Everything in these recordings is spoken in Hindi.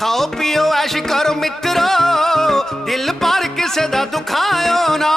खाओ पियो ऐश करो मित्रो, दिल पर किसे दा दुखायो ना।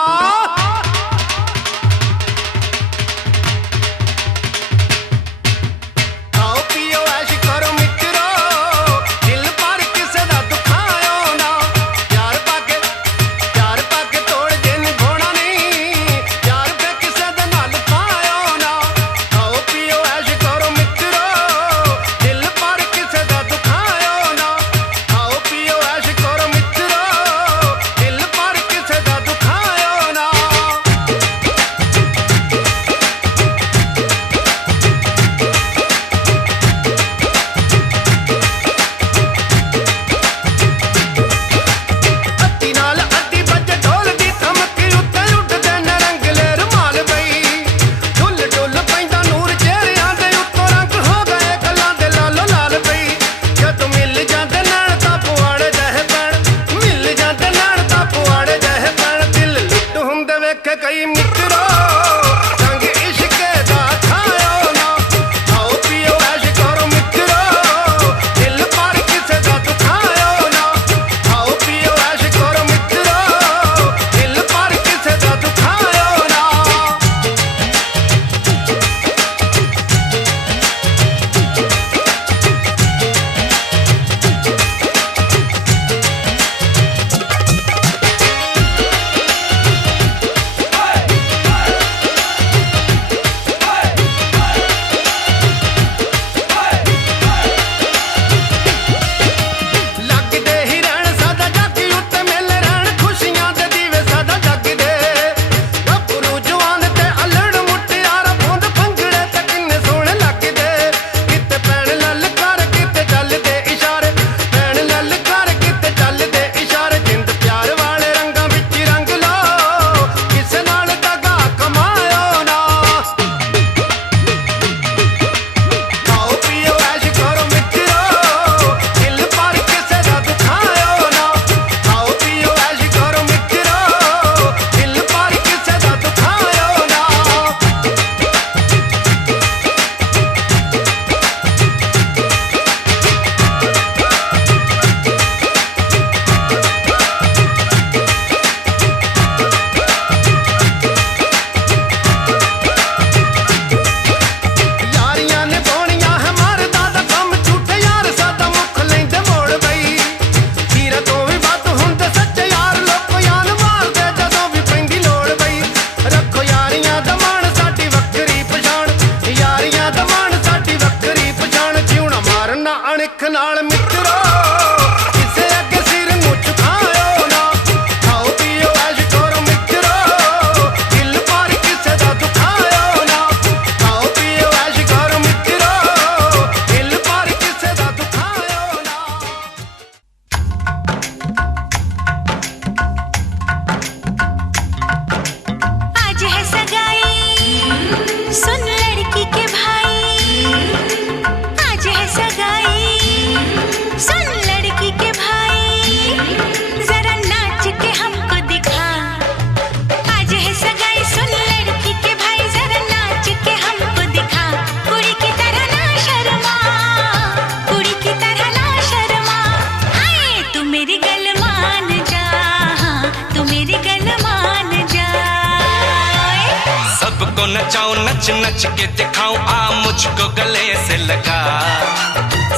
नचाऊं नच नच के दिखाऊं आ मुझको गले से लगा।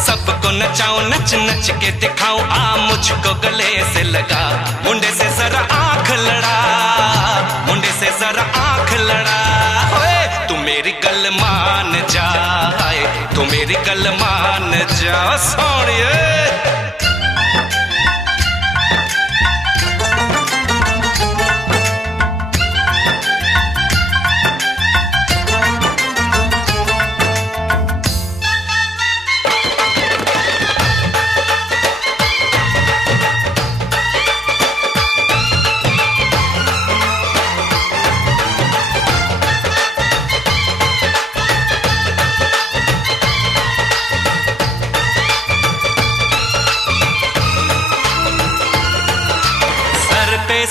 सबको नचाऊं नच नच के दिखाऊं आ मुझको गले से लगा। मुंडे से जरा आंख लड़ा, मुंडे से जरा आंख लड़ा। ओए तू मेरी गल मान जा, तू मेरी गल मान जा सोनिए।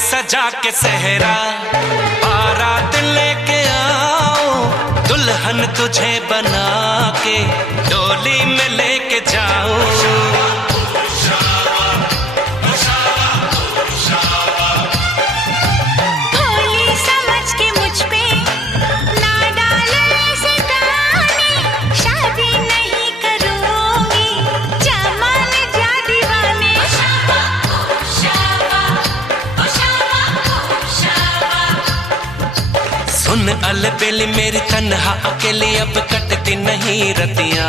सजा के सहरा बारात लेके आओ, दुल्हन तुझे बना के डोली में लेके जाओ। अलबेली मेरी तन्हा अकेली अब कटती नहीं रतियां।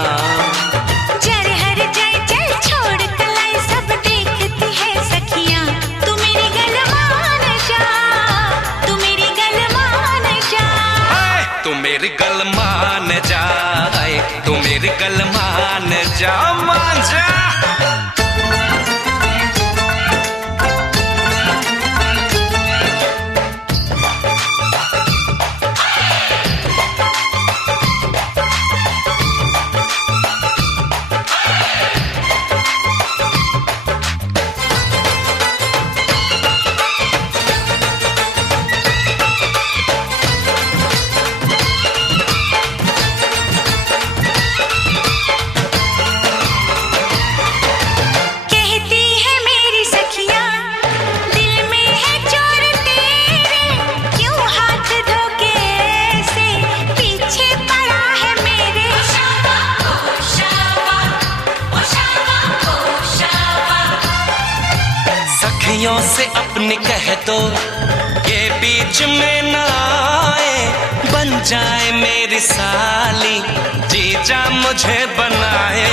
जर हर जाए चल छोड़ कलाई सब देखती है सखियां। तू मेरी गल मान जा, तू मेरी गल मान जा, तू मेरी गल मान जा, तू मेरी गल मान जा, मान जा। से अपनी कह दो ये बीच में ना आए, बन जाए मेरी साली जीजा मुझे बनाए।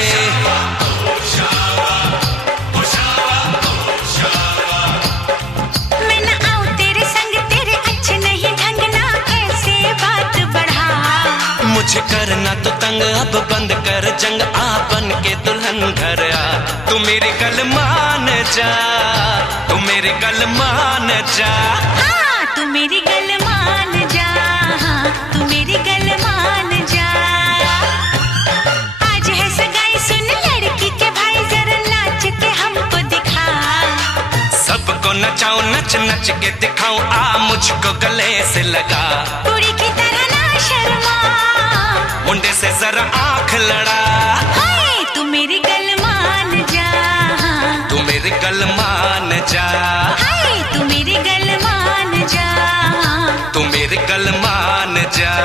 मैं ना आऊं तेरे संग, तेरे अच्छे नहीं ढंग ना ऐसे बात बढ़ा। मुझे करना तो तंग अब बंद कर जंग, आ बन के दुल्हन घर आ। तू मेरी गल मान जा, तू मेरी गल मान जा, हाँ तू मेरी गल मान जा, हाँ तू मेरी गल मान जा। आज है सगाई सुन लड़की के भाई, जरा नाच के हमको दिखा। सबको नचाऊं नच नच के दिखाऊं, आ मुझको गले से लगा। कुड़ी की तरह ना शर्मा, मुंडे से जरा आंख लड़ा। हाय तू मेरी गल मान जा, तू मेरी गल मान जा, हाय तू मेरी गल मान जा, तू मेरी गल मान जा।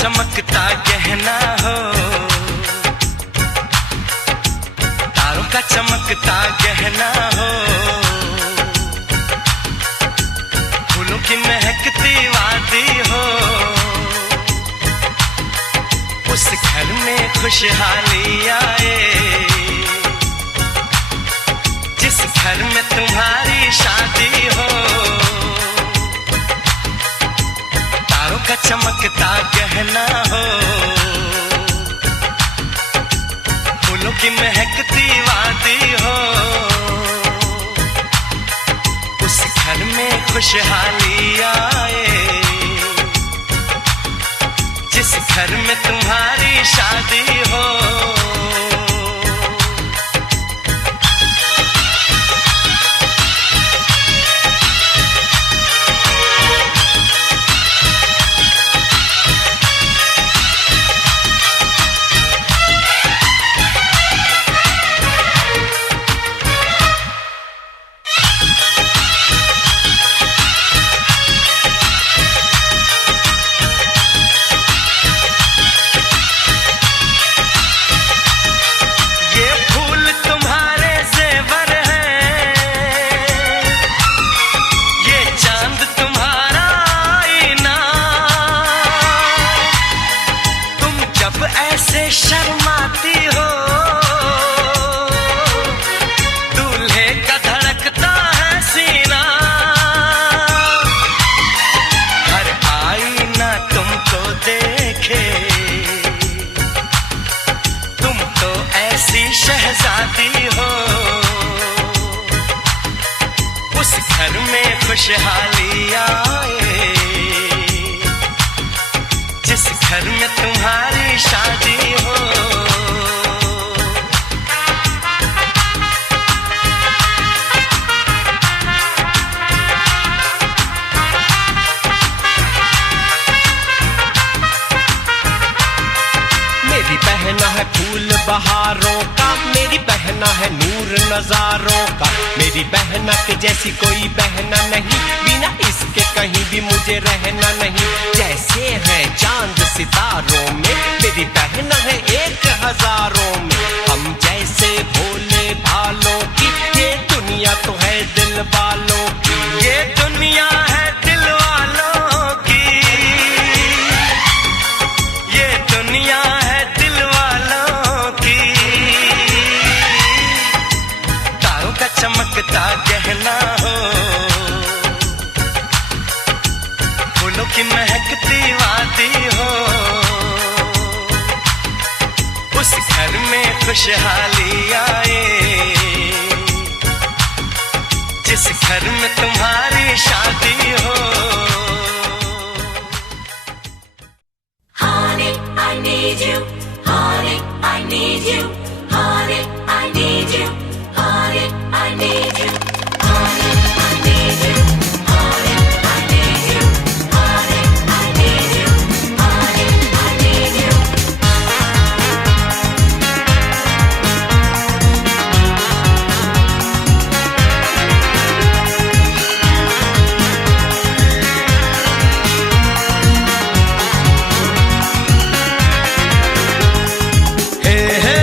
चमकता गहना हो, तारों का चमकता गहना हो, फूलों की महकती वादी हो, उस घर में खुशहाली आए जिस घर में तुम्हारी शादी हो, तारों का चमकता गहना हो, फूलों की महकती वादी हो, उस घर में खुशहाली आए, जिस घर में तुम्हारी शादी हो। शर्माती हो, दूल्हे का धड़कता है सीना, हर आईना तुमको देखे, तुम तो ऐसी शहजादी हो, उस घर में खुशहाली आए, जिस घर में तुम्हारी शादी हो। मेरी बहना है फूल बहारों का, मेरी बहना है नूर नजारों का, मेरी बहना के जैसी कोई बहना नहीं, बिना इसके कहीं भी मुझे रहना नहीं। जैसे है चांद सितारों में, मेरी बहना है एक हजारों में, हम जैसे भोले भालों की, ये दुनिया तो है दिल वालों की, ये दुनिया है दिल वालों की, ये दुनिया है दिल वालों की, तारों का चमकता गहना हो, फूलों की महकती वादी हो, उस घर में खुशहाली आए, जिस घर में तुम्हारी शादी हो। Honey, I need you. Honey, I need you. Honey, I need you. Honey, I need you. Honey, I need you. Honey, I need you. Honey, I need you. Honey, I need you. हे हे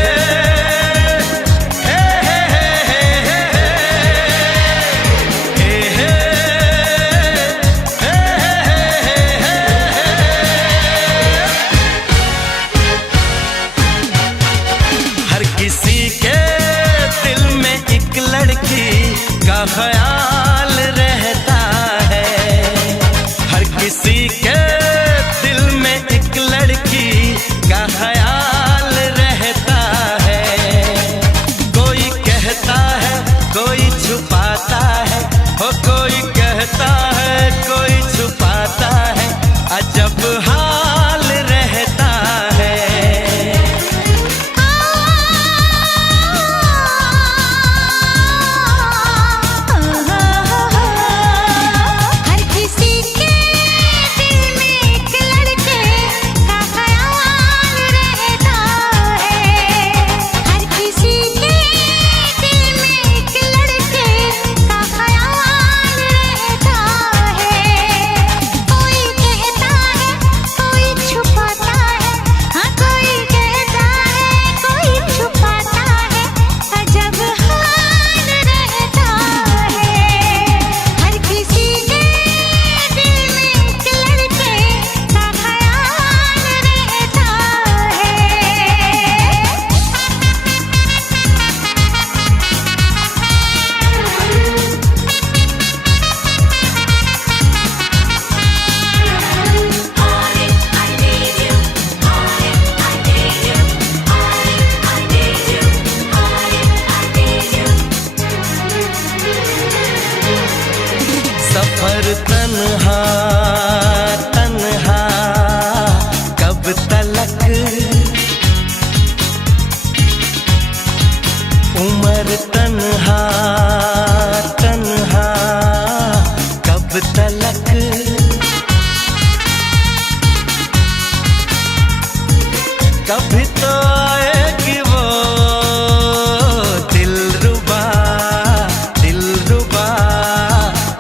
कभी तो आएगी वो दिलरुबा दिलरुबा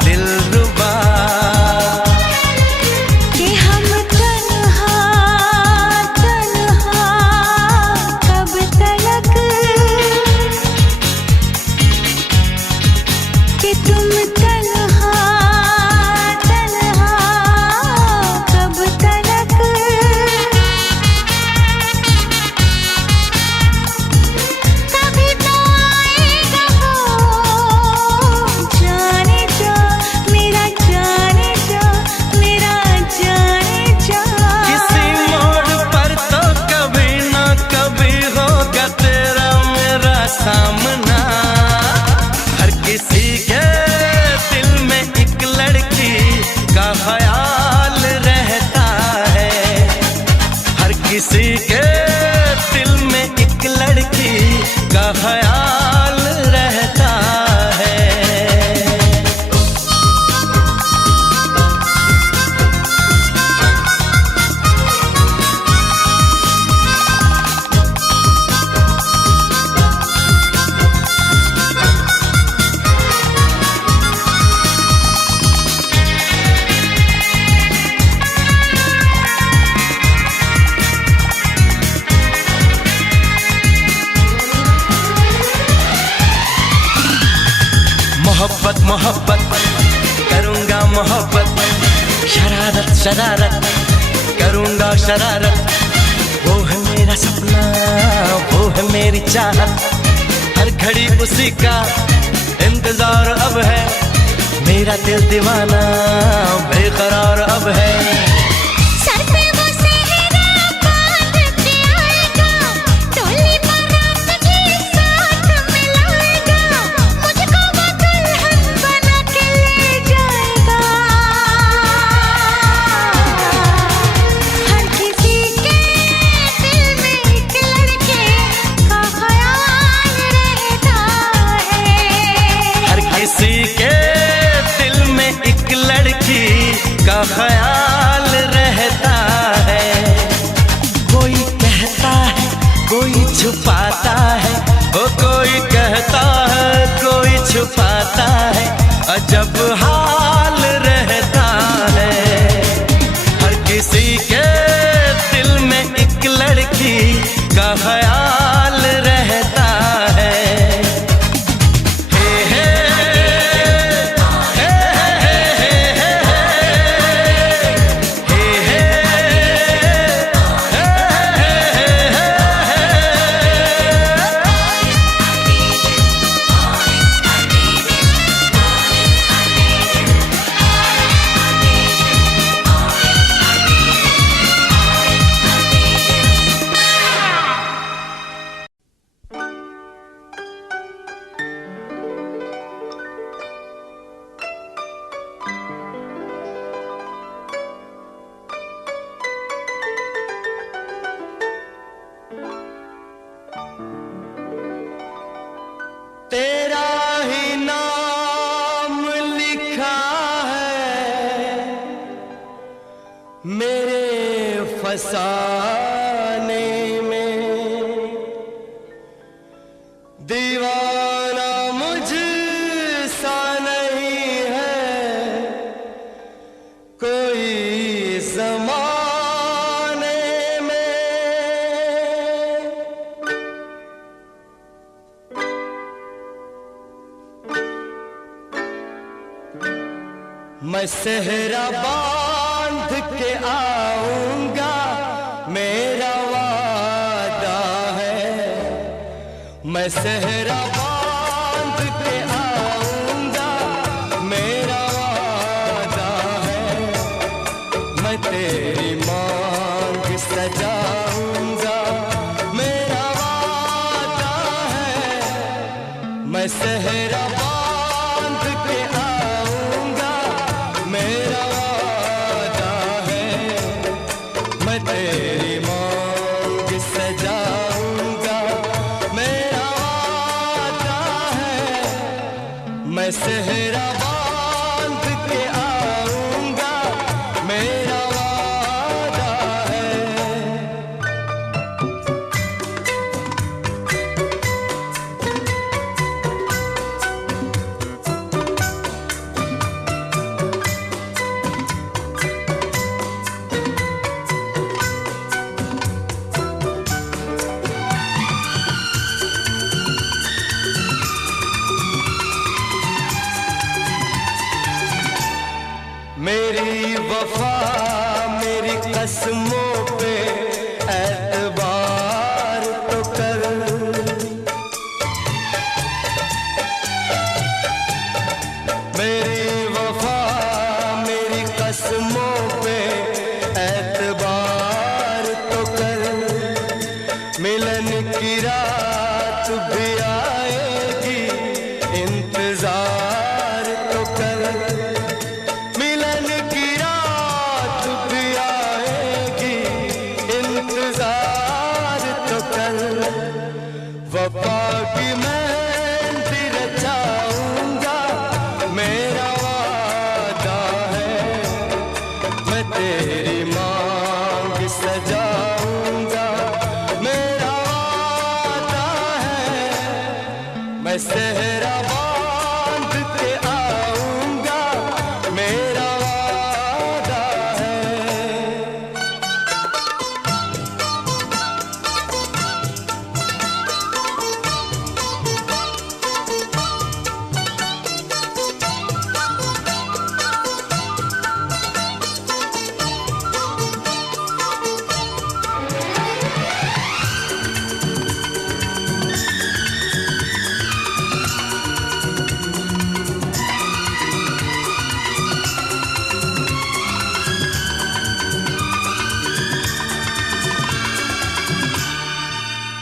दिलरुबा कि हम तन्हा तन्हा कब तलक, कि तुम तन्हा तन्हा कब तलक। कभी तो आएगा वो जाने जा मेरा जाने जा मेरा जाने जा। किसी मोड़ पर तो कभी ना कभी होगा तेरा मेरा सामना। हर किसी के दिल में एक लड़की का ख्याल रहता है। हर किसी के दिल में एक लड़की का ख्याल रहता है। मोहब्बत मोहब्बत करूँगा मोहब्बत, शरारत शरारत करूँगा शरारत। वो है मेरा सपना वो है मेरी चाहत, हर घड़ी उसी का इंतजार अब है। मेरा दिल दीवाना बेकरार अब है। सर पे वो सेहरा बांध के आएगा, डोली बारात भी साथ मिलाएगा, मुझको वो दुल्हन बना के ले जाएगा। हर किसी के दिल में एक लड़के का ख्याल रहता है। हर किसी के दिल में एक लड़की का ख्याल रहता है। कोई कहता है कोई छुपाता है, वो कोई कहता है कोई छुपाता है, अजब हाल रहता है। हर किसी के दिल में एक लड़की का ख्याल रहता है। तेरा ही नाम लिखा है मेरे फसाने में, दीवाना मुझसा नहीं है कोई ज़माने में। मैं सेहरा बांध के आऊंगा मेरा वादा है। मैं सेहरा बांध के आऊंगा मेरा वादा है। मैं तेरी मांग सजाऊंगा मेरा वादा है। मैं सेहरा बांध के आऊंगा मेरा वादा है। मैं तेरी मांग सजाऊंगा मेरा वादा है। मैं सेहरा बांध के आऊंगा मेरा वादा है। कसमों पे एतबार तो कर। मेरी वफा मेरी कसमों पे एतबार तो कर। मिलन की रात भी आएगी इंतजार तो कर। मिलन की रात भी आएगी इंतजार तो कर। वफा की मेहंदी रचाऊंगा मेरा वादा है। मैं तेरी मांग सजाऊंगा मेरा वादा है। मैं सेहरा बांध के आऊंगा मेरा वादा है।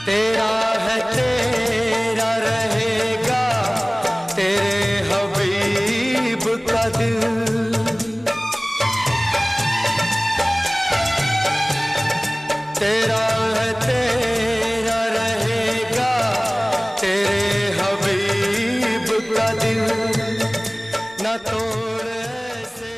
तेरा है तेरा रहेगा तेरे हबीब का दिल। तेरा है तेरा रहेगा तेरे हबीब का दिल। न तोड़ ऐसे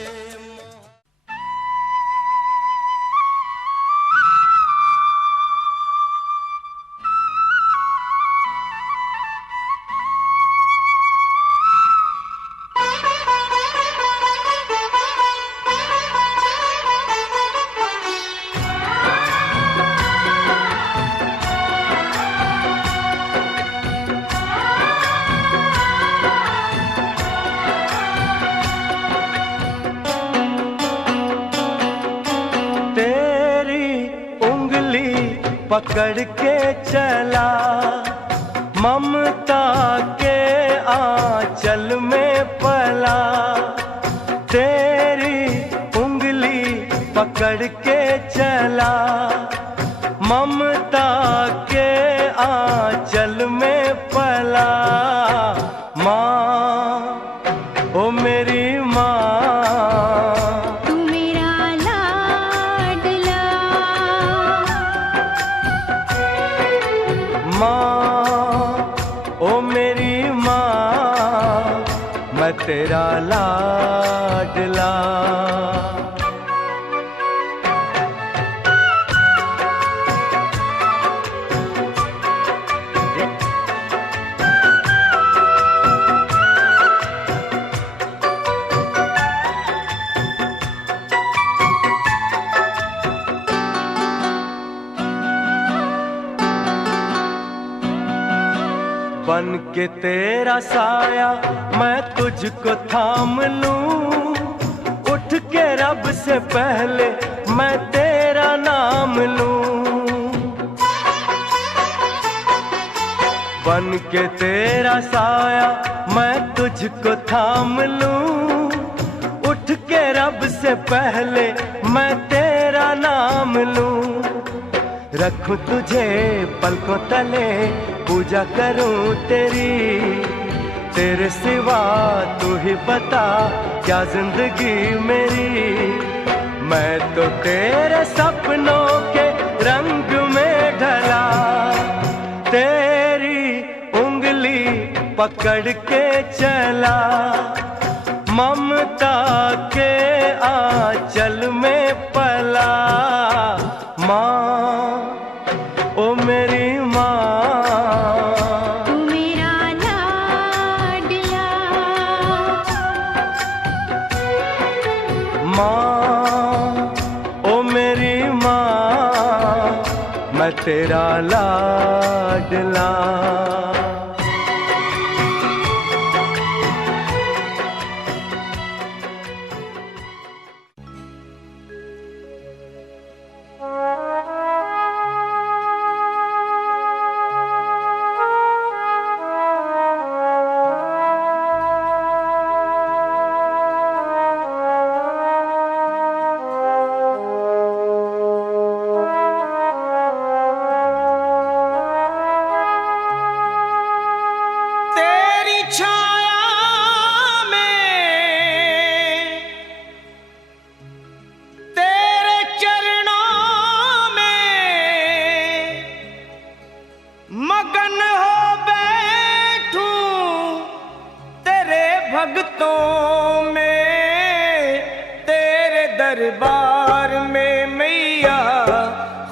पकड़ के चला ममता के आंचल में पला। तेरी उंगली पकड़ के चला ममता के आंचल में पला। माँ ओ मेरी माँ तू मेरा लाडला। माँ ओ मेरी माँ मैं तेरा लाडला। बन के तेरा साया मैं तुझको थाम लूं। उठ के रब से पहले मैं तेरा नाम लूं। बन के तेरा साया मैं तुझको थाम लूं। उठ के रब से पहले मैं तेरा नाम लूं। रखूं तुझे पलकों तले पूजा करूं तेरी। तेरे सिवा तू ही बता क्या जिंदगी मेरी। मैं तो तेरे सपनों के रंग में ढला। तेरी उंगली पकड़ के चला ममता के आंचल में पला। माँ ओ मेरी माँ तू मेरा लाडला। माँ ओ मेरी माँ मैं तेरा लाडला।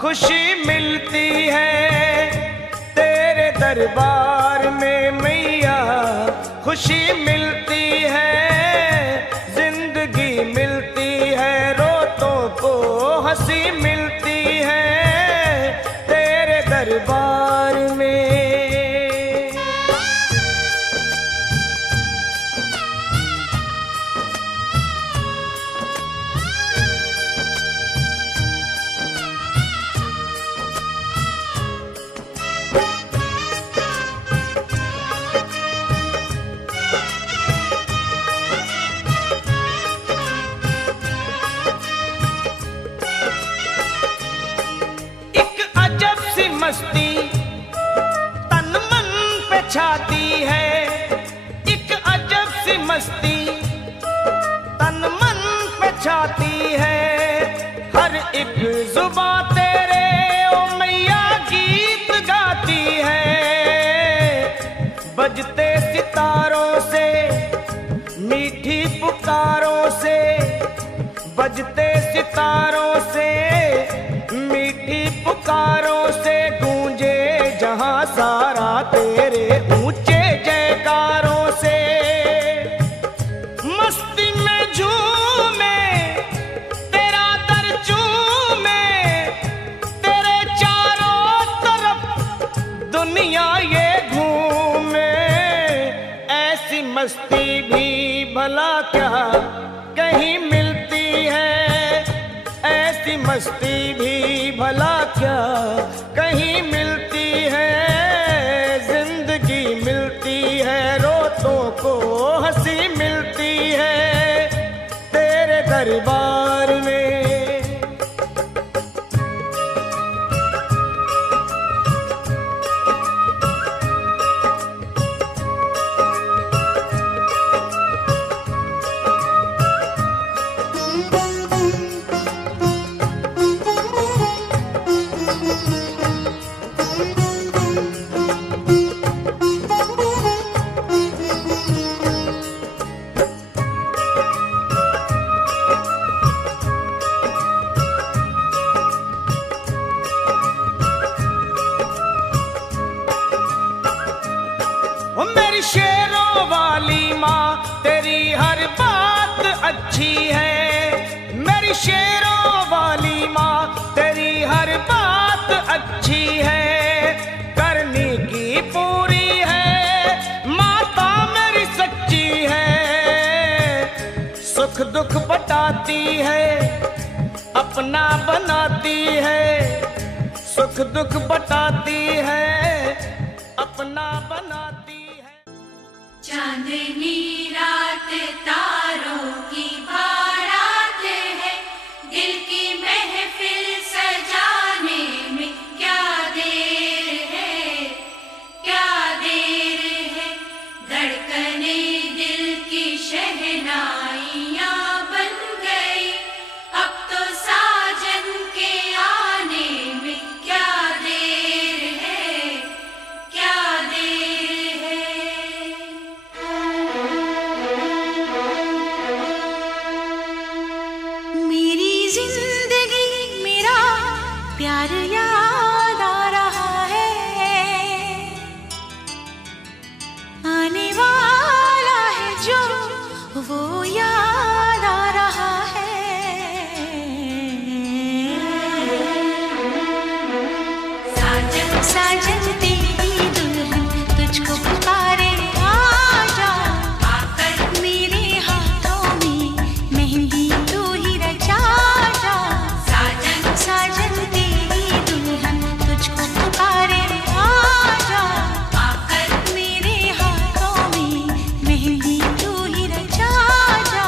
खुशी मिलती है तेरे दरबार में मैया, खुशी मिलती है, जिंदगी मिलती है, रोतों को हंसी मिलती है तेरे दरबार में। मस्ती तन मन पे छाती है, एक अजब सी मस्ती तन मन पे छाती है, हर एक जुबान तेरे ओ मैया गीत गाती है, बजते सितारों से मीठी पुकारों से, बजते सितारों से मीठी पुकारों से, गूंजे जहां सारा तेरे ऊंचे जयकारों से, मस्ती में झूमे तेरा दर चूमे, तेरे चारों तरफ दुनिया ये घूमे, ऐसी मस्ती भी भला क्या कहीं मिलती है, ऐसी मस्ती भी भला क्या कहीं मिलती है, जिंदगी मिलती है, रोतों को हंसी मिलती है तेरे दरबार में। मेरी शेरों वाली माँ तेरी हर बात अच्छी है, मेरी शेरों वाली माँ तेरी हर बात अच्छी है, करनी की पूरी है, माता मेरी सच्ची है, सुख दुख बटाती है, अपना बनाती है, सुख दुख बटाती है, अपना बनाती है। चांदनी रात तारों की बारात है, दिल की महफिल सजाने में क्या देर है, क्या देर है, धड़कने दिल की शहनाइयाँ बन गई, अब तो साजन के आने में क्या देर है, क्या देर है। मेरी जिंदगी मेरा प्यार याद आ रहा है, आने वाला है जो वो याद आ रहा है। साजन साजन तेरी दुल्हन तुझको पुकारे आजा, आकर मेरे हाथों में मेहंदी तू ही रचा जा। साजन साजन तेरी दुल्हन तुझको पुकारे आजा, आकर मेरे हाथों में मेहंदी तू ही रचा जा।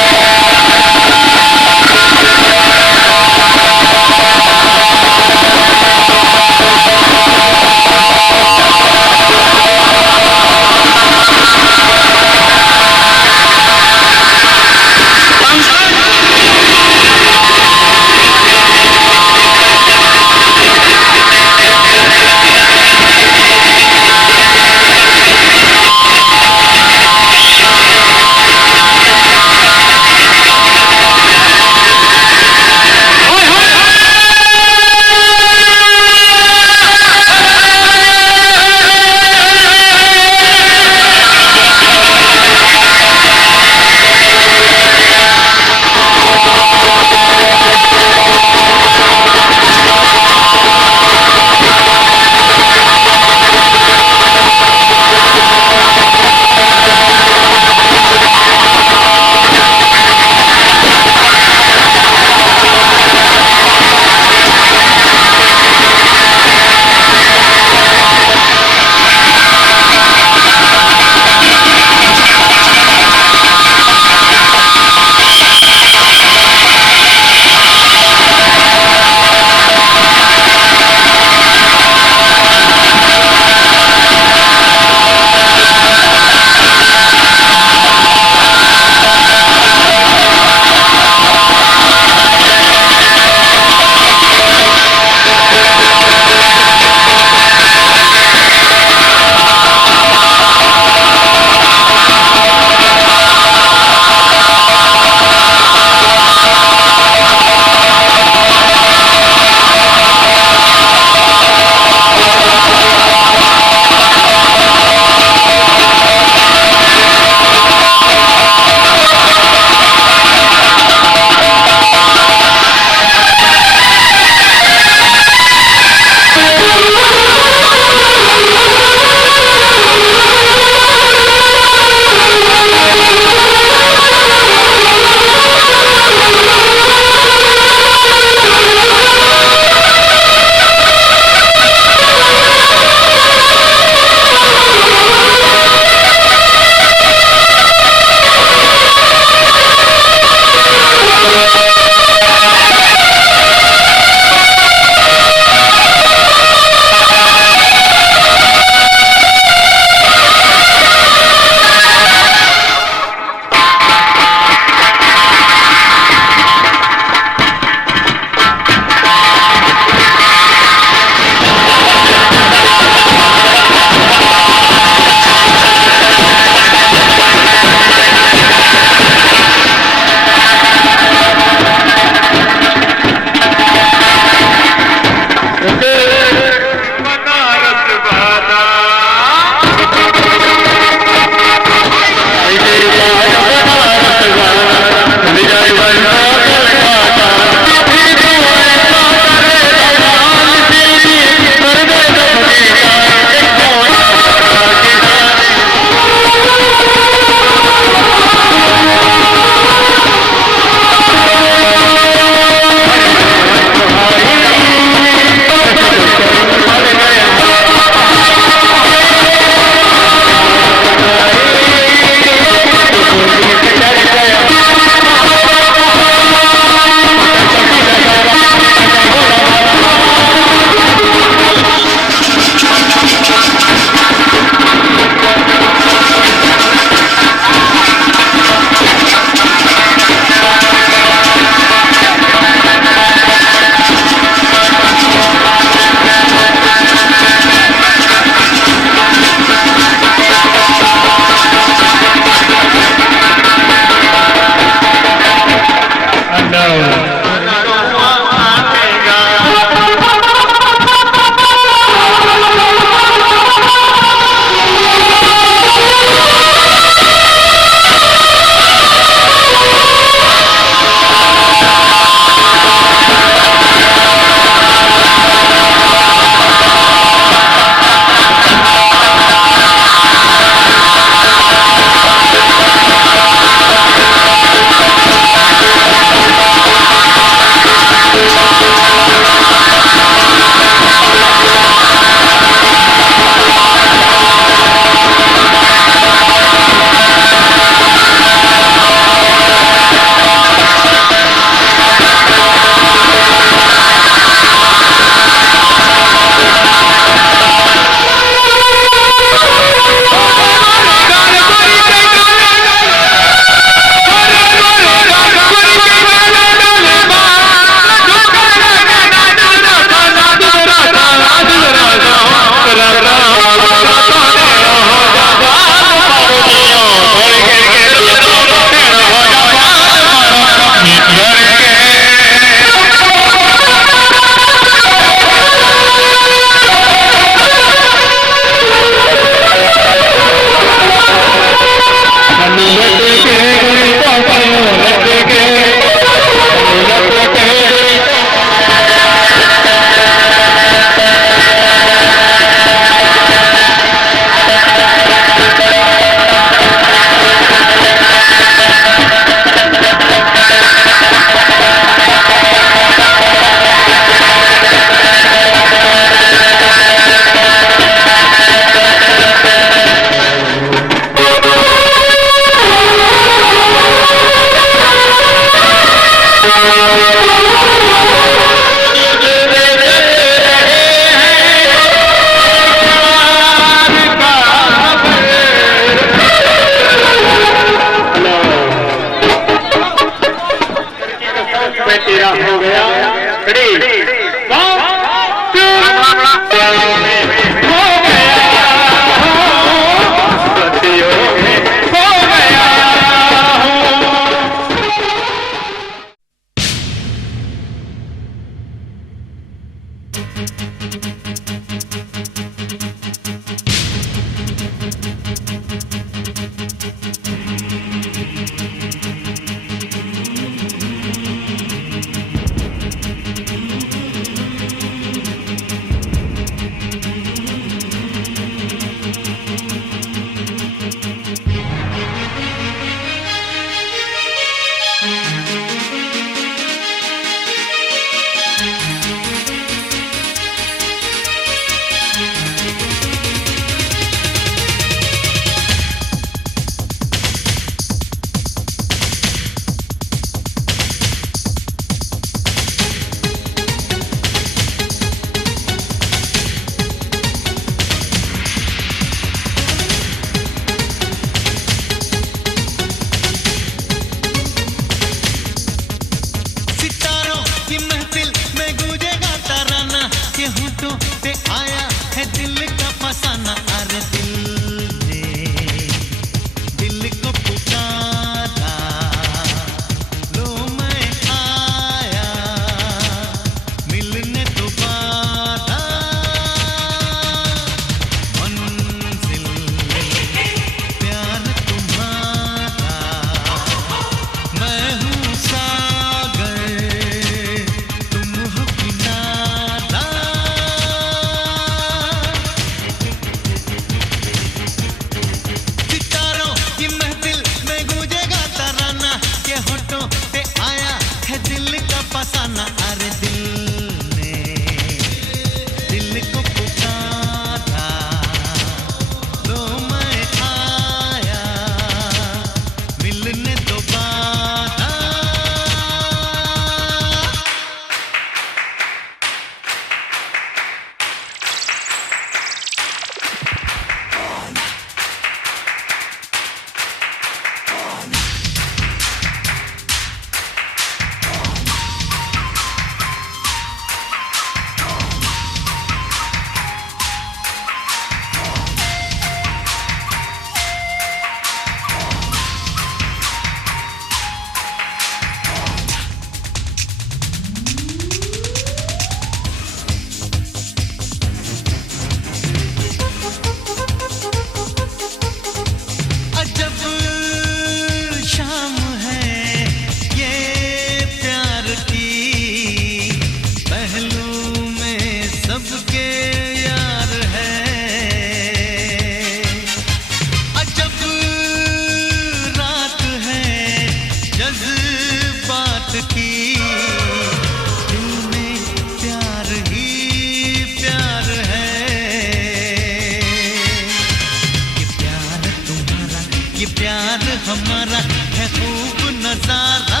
हमारा है खूब नजारा,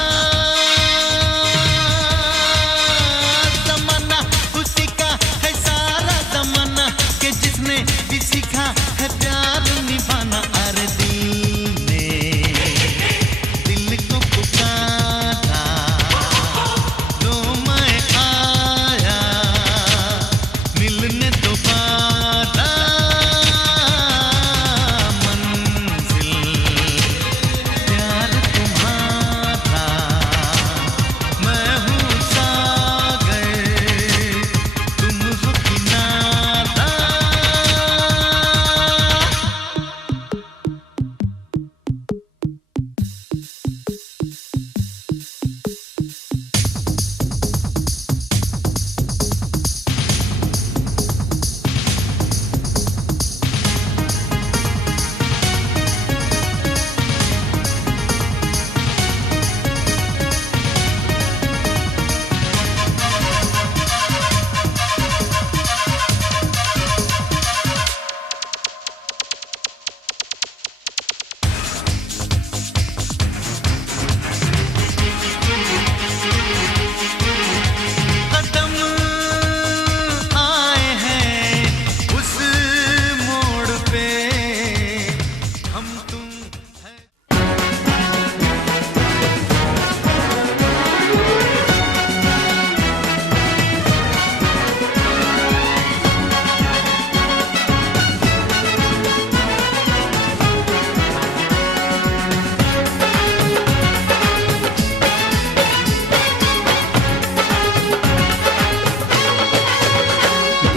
जमाना उसी का है सारा जमाना के जिसने भी सीखा है प्यार निभाना। अरे दिल को पुकारा तो मैं आया मिलने दोबारा। मंजिल प्यार तुम्हारा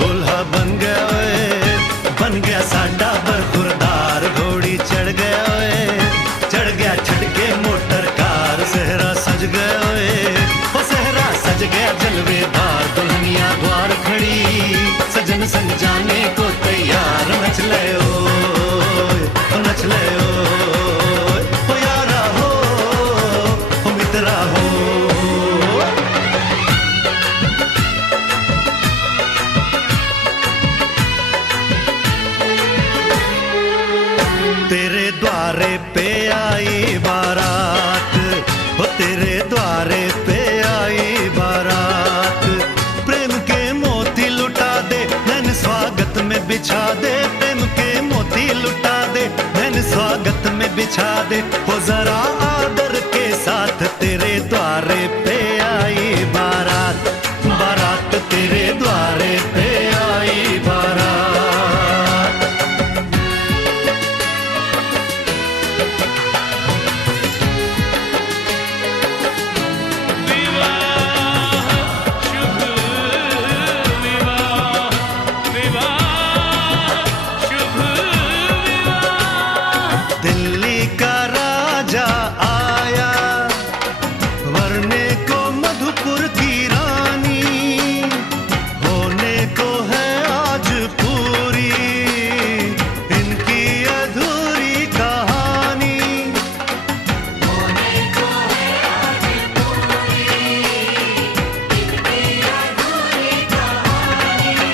दूल्हा बन गया ओए, बन गया साडा बरखुरदार, घोड़ी चढ़ गया ओए, चढ़ गया छड़के मोटर कार, सहरा सज गया ओए, ओ सहरा सज गया जलवेदार, दुल्हनिया द्वार खड़ी, सजन संग जाने को तैयार, नच ले ओए, ओ नच ले ओए, ओ यारा हो, ओ मित्रा हो। तेरे द्वारे पे आई बारात, हो तेरे द्वारे पे आई बारात, प्रेम के मोती लुटा दे नैन स्वागत में बिछा दे, प्रेम के मोती लुटा दे नैन स्वागत में बिछा दे, हो जरा आदर के साथ तेरे द्वारे पे आई बारात, बारात तेरे द्वारे पे आई बारात। दिल्ली का राजा आया, वरने को मधुपुर की रानी, होने को है आज पूरी इनकी अधूरी कहानी, होने को है आज पूरी इनकी अधूरी कहानी।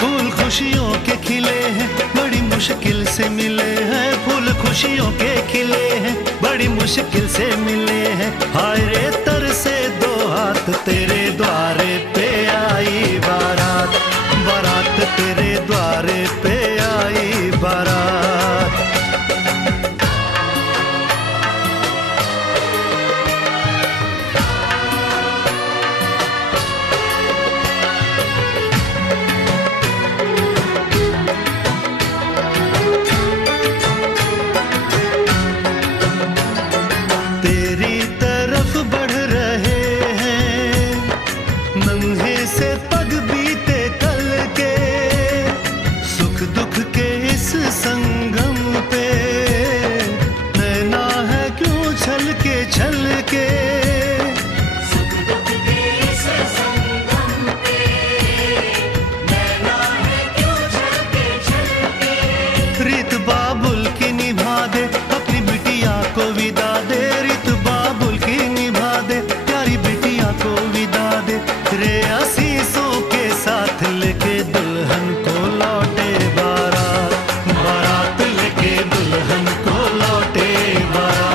फूल खुशियों के खिले हैं, बड़ी मुश्किल से मिले हैं, फूल खुशियों के खिले हैं, बड़ी मुश्किल से मिले हैं, हाय रे तर से दो हाथ, तेरे द्वारे पे आई बारात, बारात तेरे द्वारे पे आई बारात। तेरी तरफ बढ़ रहे हैं नन्हे से पग बीते कल के, सुख दुख के इस संगम पे नैना है क्यों छलके छलके, सुख दुख के इस संगम पे नैना है क्यों छलके छलके। रीत बाबुल की निभा दे अपनी बिटिया को विदा दे, रीत बाबुल की निभा दे प्यारी बिटिया को विदा दे, रे आशीषों के साथ लेके दुल्हन को लौटे बारात, बारात लेके दुल्हन को लौटे बारात।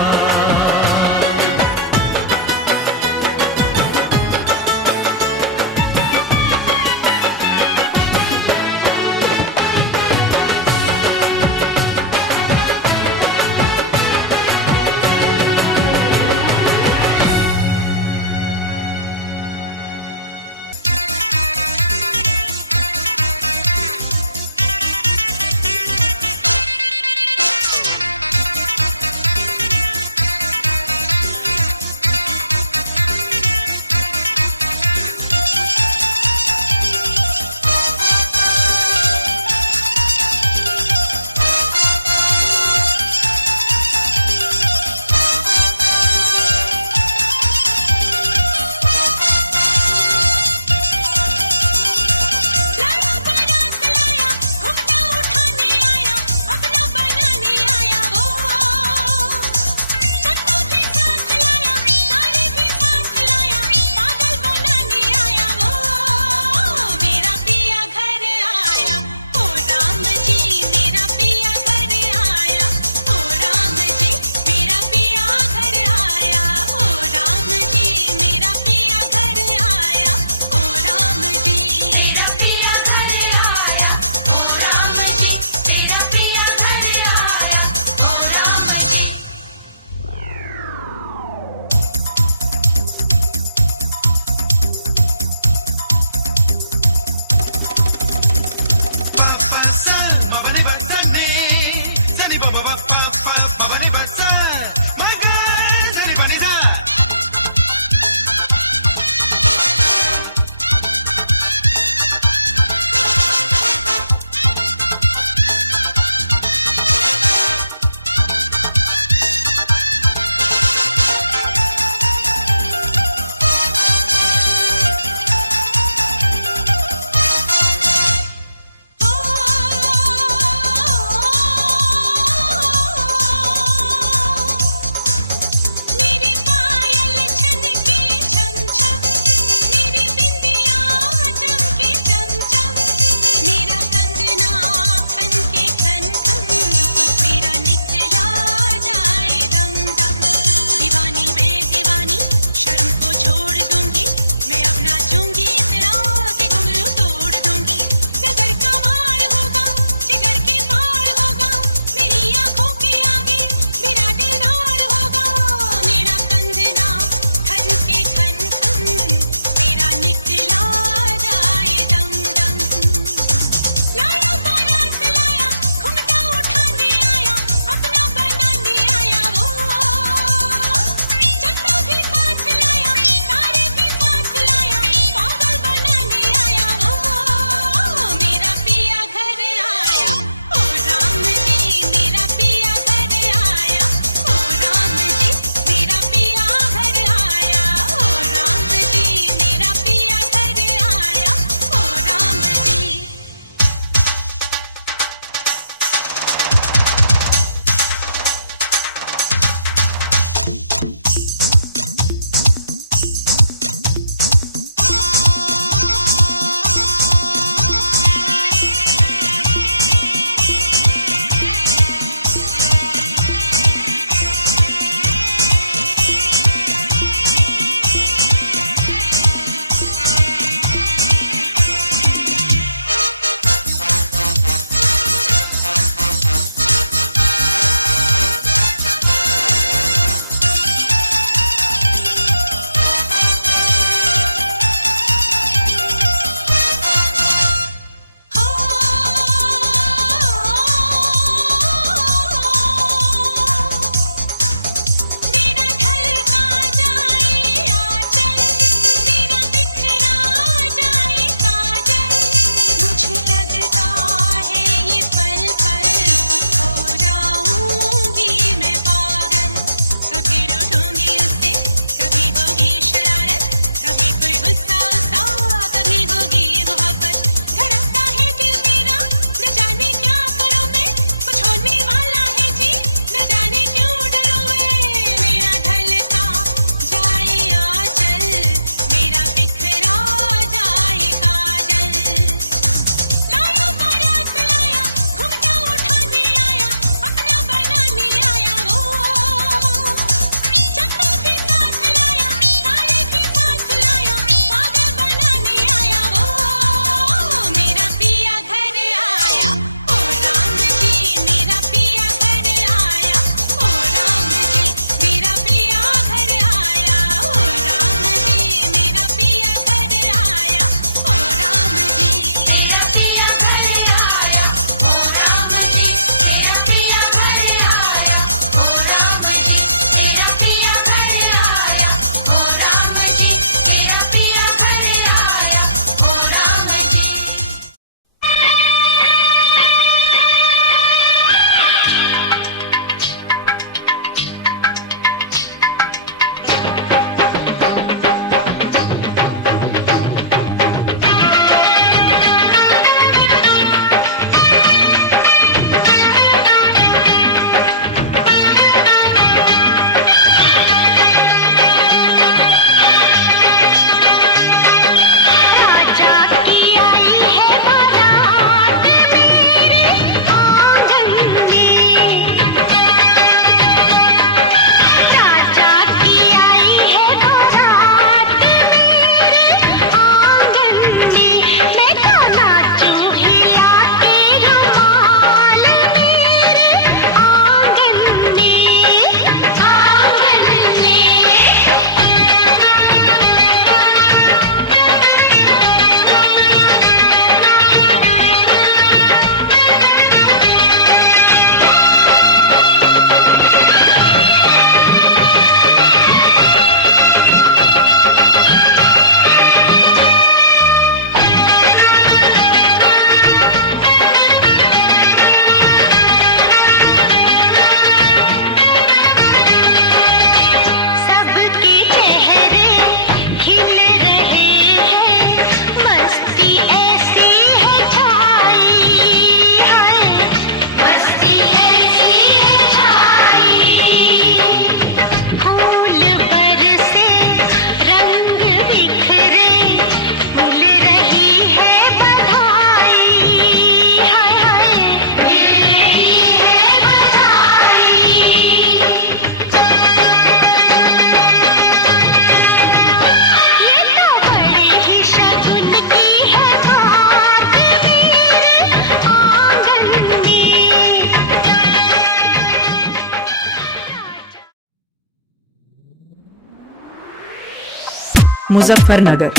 Muzaffarnagar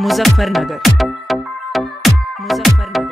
Muzaffarnagar Muzaffarnagar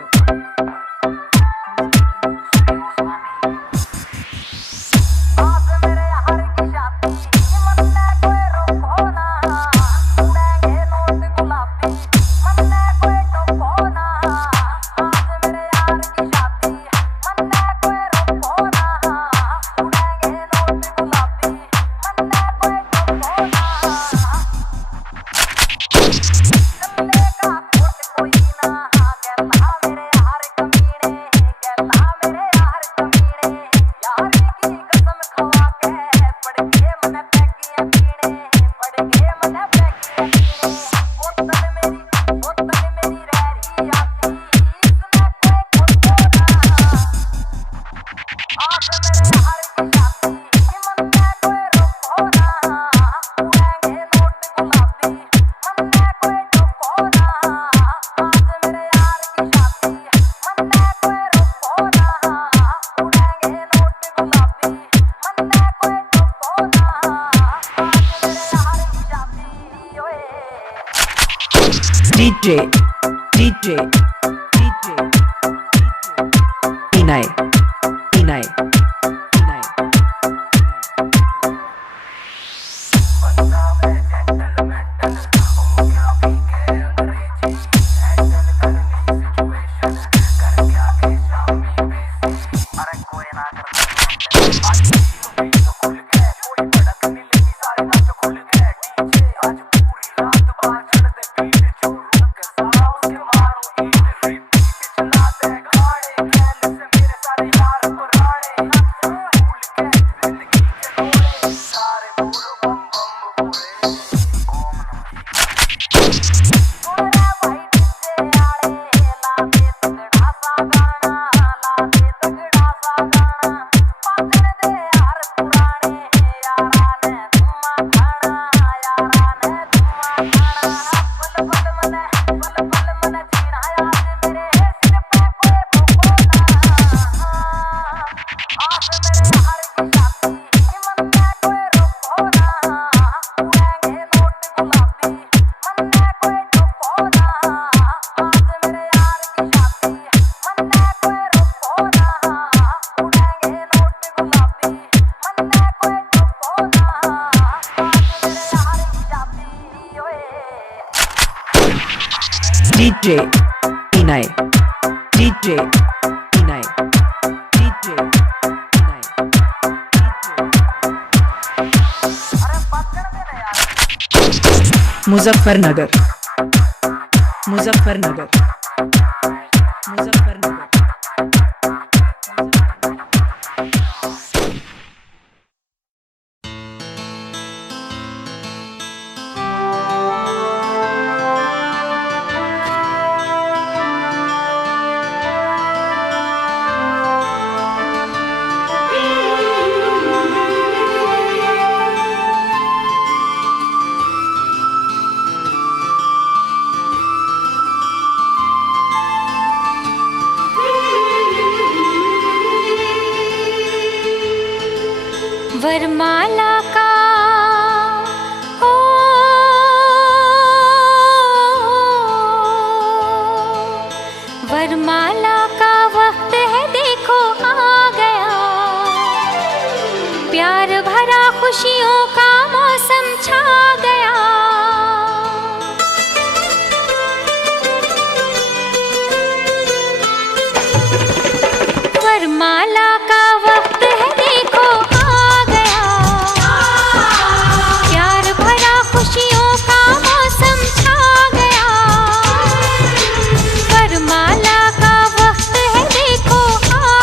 DJ Pinay Pinay Muzaffarnagar Muzaffarnagar Muzaffarnagar वरमाला